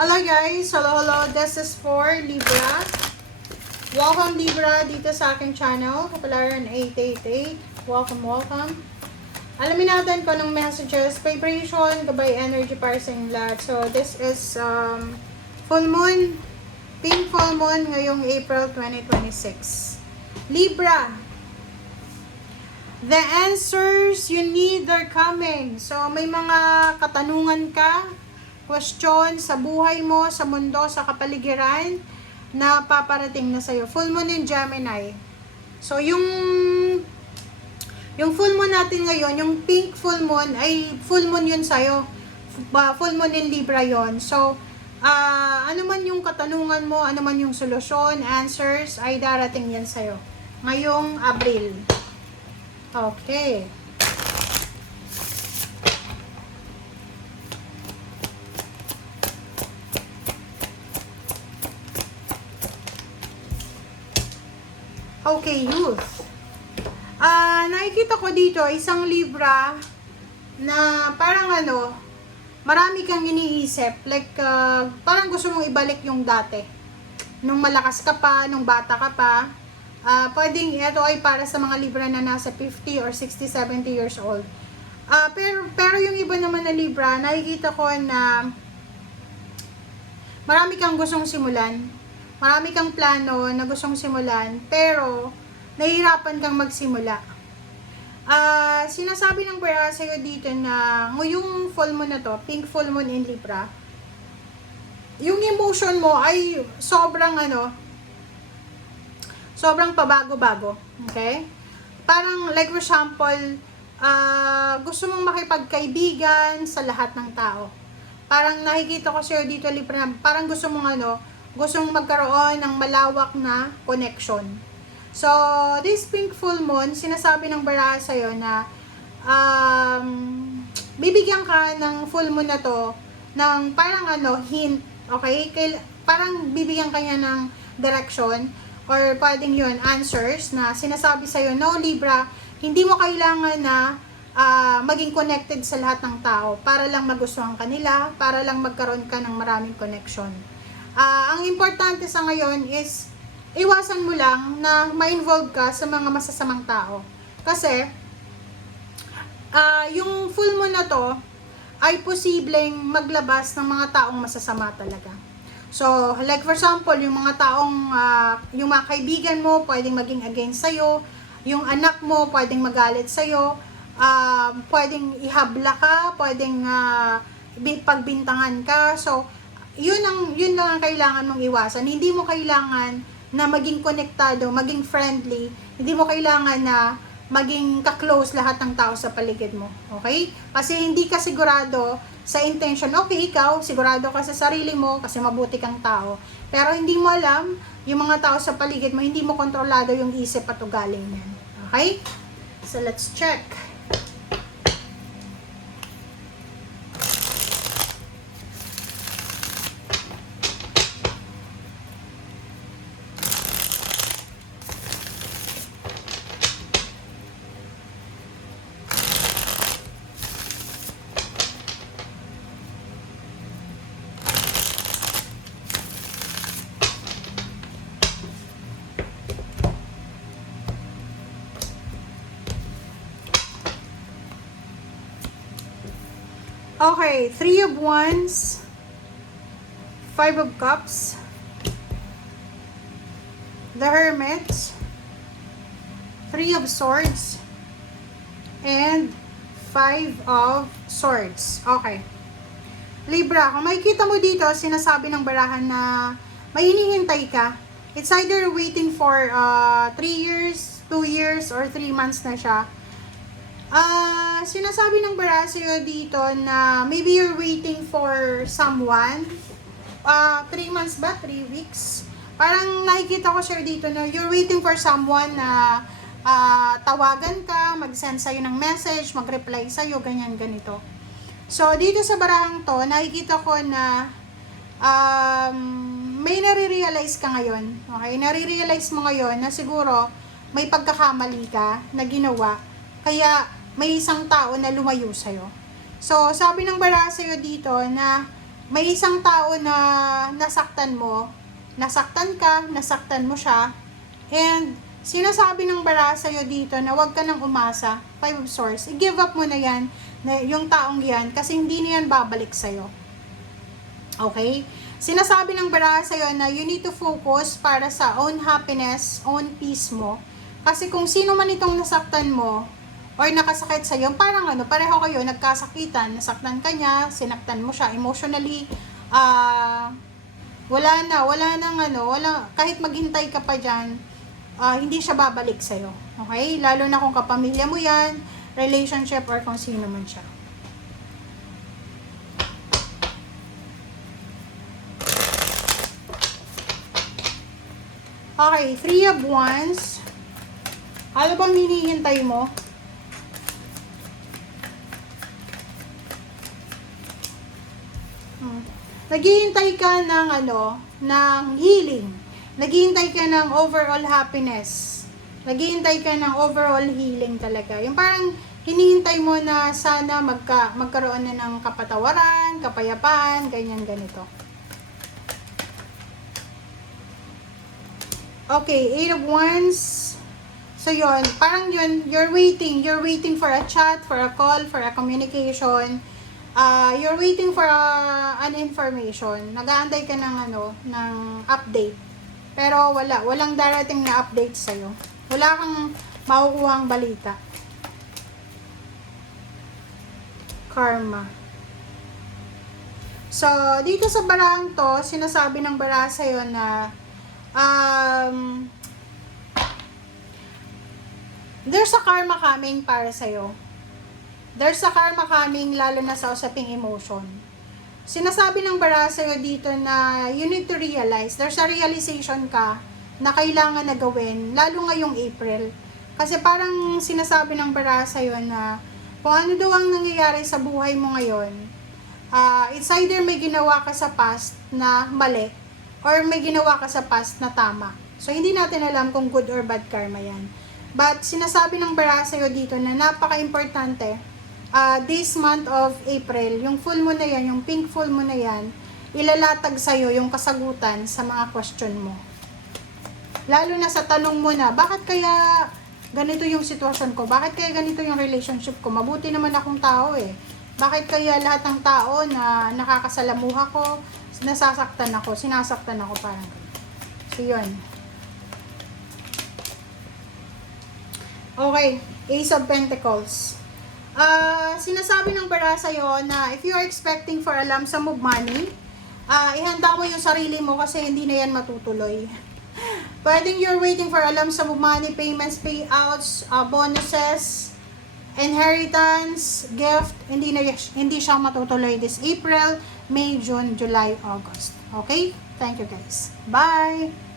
Hello guys! Hello! This is for Libra. Welcome Libra dito sa aking channel, Kapalaran 888. Welcome. Alamin natin kung anong messages, vibration, gabay energy para sa inyong lahat. So this is full moon, pink full moon ngayong April 2026. Libra, the answers you need are coming. So may mga katanungan ka, question sa buhay mo, sa mundo, sa kapaligiran na paparating na sa'yo. Full moon in Gemini. So, yung full moon natin ngayon, yung pink full moon, ay full moon yun sa'yo. Full moon in Libra yon. So, ano man yung katanungan mo, ano man yung solusyon, answers, ay darating yan sa'yo. Ngayong Abril. Okay. Okay, youth. Nakikita ko dito, isang Libra na parang marami kang iniisip. Like, parang gusto mong ibalik yung dati. Nung malakas ka pa, nung bata ka pa. Pwedeng ito ay para sa mga Libra na nasa 50 or 60, 70 years old. Pero yung iba naman na Libra, nakikita ko na marami kang gustong simulan. Marami kang plano na gustong simulan, pero nahihirapan kang magsimula. Sinasabi ng pera sa'yo dito na ngayong full moon na to, pink full moon in Libra, yung emotion mo ay sobrang pabago-bago. Okay? Parang like for example, gusto mong makipagkaibigan sa lahat ng tao. Parang nakikita ko sa'yo dito, Libra, parang gusto mong magkaroon ng malawak na connection. So, this pink full moon, sinasabi ng baraha sa'yo na bibigyan ka ng full moon na to ng parang hint, okay? Parang bibigyan ka niya ng direction or pwedeng yun, answers na sinasabi sa'yo, no Libra, hindi mo kailangan na maging connected sa lahat ng tao para lang magustuhan ka nila, para lang magkaroon ka ng maraming connection. Ang importante sa ngayon is iwasan mo lang na ma-involve ka sa mga masasamang tao. Kasi yung full moon na to ay posibleng maglabas ng mga taong masasama talaga. So, like for example, yung mga taong, yung mga kaibigan mo pwedeng maging against sa'yo, yung anak mo pwedeng magalit sa'yo, pwedeng ihabla ka, pwedeng pagbintangan ka. So, yun lang ang kailangan mong iwasan. Hindi mo kailangan na maging konektado, maging friendly. Hindi mo kailangan na maging ka-close lahat ng tao sa paligid mo. Okay? Kasi hindi ka sigurado sa intention. Okay, ikaw, sigurado ka sa sarili mo kasi mabuti kang tao. Pero hindi mo alam, yung mga tao sa paligid mo, hindi mo kontrolado yung isip at ugaling yan. Okay? So, let's check. Okay, 3 of Wands, 5 of Cups, the Hermit, 3 of Swords, and 5 of Swords. Okay. Libra, kung makikita mo dito, sinasabi ng barahan na may hinihintay ka. It's either waiting for 3 years, 2 years, or 3 months na siya. Sinasabi ng baraha sa'yo dito na maybe you're waiting for someone. 3 months ba? 3 weeks? Parang nakikita ko sa'yo dito na you're waiting for someone na tawagan ka, mag-send sa'yo ng message, mag-reply sa'yo, ganyan, ganito. So, dito sa barahang to, nakikita ko na may nare-realize ka ngayon. Okay? Nare-realize mo ngayon na siguro may pagkakamali ka na ginawa. Kaya may isang tao na lumayo sa'yo. So, sabi ng baraha sa'yo dito na may isang tao na nasaktan mo, nasaktan ka, nasaktan mo siya, and sinasabi ng bara sa'yo dito na huwag ka nang umasa, 5 of Swords, i-give up mo na yan, na yung taong yan, kasi hindi na yan babalik sa'yo. Okay? Sinasabi ng bara sa'yo na you need to focus para sa own happiness, own peace mo. Kasi kung sino man itong nasaktan mo, or nakasakit sa'yo, parang pareho kayo, nagkasakitan, nasaktan ka niya, sinaktan mo siya emotionally, kahit maghintay ka pa dyan, hindi siya babalik sa'yo. Okay? Lalo na kung kapamilya mo yan, relationship, or kung sino man siya. Okay, 3 of Wands. Ano bang hinihintay mo? Naghihintay ka ng ng healing. Naghihintay ka ng overall happiness. Naghihintay ka ng overall healing talaga. Yung parang hinihintay mo na sana magkaroon na ng kapatawaran, kapayapaan, ganyan ganito. Okay, 8 of Wands. So yun, parang yun, you're waiting for a chat, for a call, for a communication. You're waiting for an information. Nag-aantay ka ng ng update. Pero walang darating na update sa'yo. Wala kang makukuhang balita. Karma. So, dito sa barang to, sinasabi ng bara sa'yo na there's a karma coming para sa'yo. There's a karma coming, lalo na sa usaping emotion. Sinasabi ng bara sa'yo dito na you need to realize, there's a realization ka na kailangan na gawin, lalo ngayong April. Kasi parang sinasabi ng bara sa'yo na kung ano daw ang nangyayari sa buhay mo ngayon, it's either may ginawa ka sa past na mali, or may ginawa ka sa past na tama. So, hindi natin alam kung good or bad karma yan. But, sinasabi ng bara sa'yo dito na napaka-importante, this month of April, yung full moon na yan, yung pink full moon na yan, ilalatag sa'yo yung kasagutan sa mga question mo. Lalo na sa tanong mo na, bakit kaya ganito yung sitwasyon ko? Bakit kaya ganito yung relationship ko? Mabuti naman akong tao eh. Bakit kaya lahat ng tao na nakakasalamuha ko, sinasaktan ako parang ganito. So, yun. Okay, Ace of Pentacles. Sinasabi ng bara sa'yo na if you are expecting for a lump sum of money, ihanda mo yung sarili mo kasi hindi na yan matutuloy. Pwedeng you're waiting for a lump sum of money, payments, payouts, bonuses, inheritance, gift, hindi siya matutuloy this April, May, June, July, August. Okay? Thank you guys. Bye!